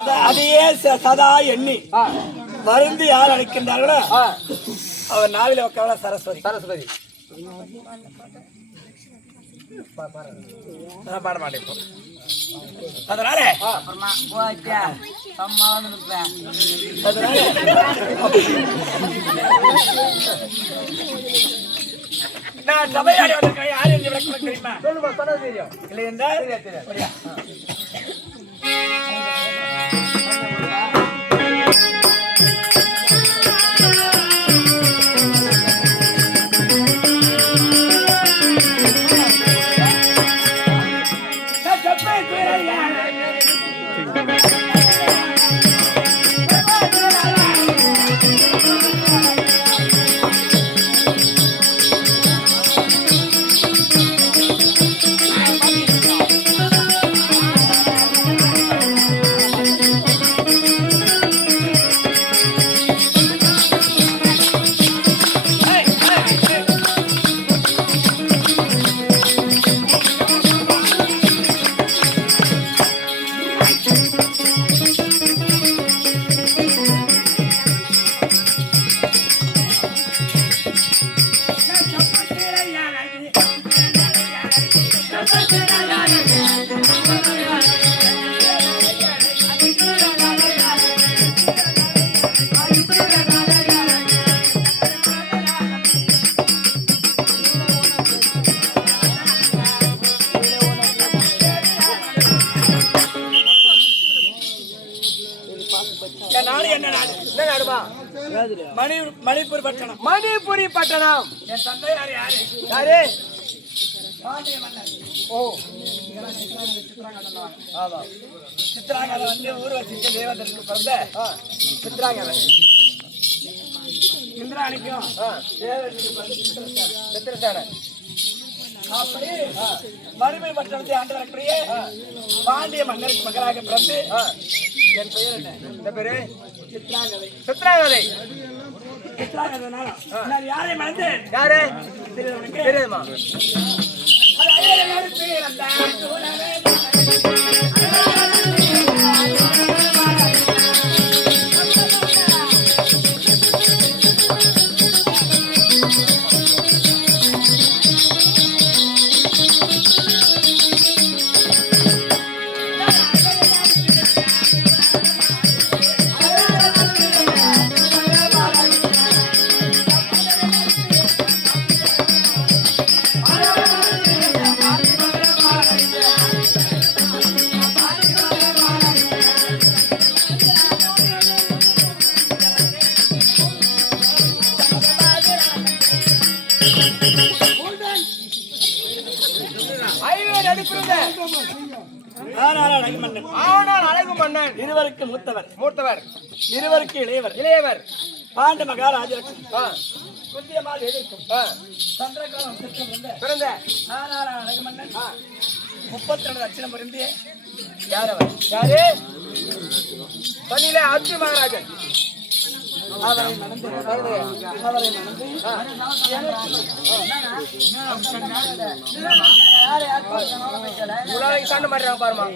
அதையே சதா எண்ணி மருந்து யார் அழைக்கின்றார்களோ அவர் நாவில உட்கார சரஸ்வதி சரஸ்வதி பாட மாட்டேன். அதனால நான் சபையாடி வந்திருக்கேன். யார் என்று விளக்கம் தெரியுமா? சொல்லுமா, சொன்னது தெரியும். இல்லை என்றால் மணிப்பூர் பட்டணம். மணிபுரி பட்டணம். என் தந்தையார் யாரு? யாரு? பாண்டிய மன்னர். ஓ ஆமா. சித்ராங்கதை வந்து ஊர்வசிக்க தேவதற்கு பிறந்த சித்ராங்கதை. இந்திராணிக்கும் தேவதற்கு பிறந்த சித்திரசேனன். அப்படி மணிப்பூர் பட்டணத்தை ஆண்டு வரக்கூடிய பாண்டிய மன்னருக்கு மகளாக பிறந்து என் பெயர் என்ன? இந்த பேரு சித்ராங்கதை. சித்ராங்கதை. நான் யாரை மறந்தேன்? யாரு? தெரியுது தெரியுமா? அழகு மன்னன். இருவருக்கு மூத்தவர். மூத்தவர். இருவருக்கு இளையவர். இளையவர். பாண்ட மகாராஜருக்கும் குந்தியமால் எதிர்க்கும் சந்திரகாலம் பிறந்த அழகு மன்னன் 32 லட்சம் இருந்து யார் அவர்? யாரு? பள்ளியில அர்ஜு மகாராஜன். அவரை மணந்து உலக சாண்டு மாதிரி பாருமா.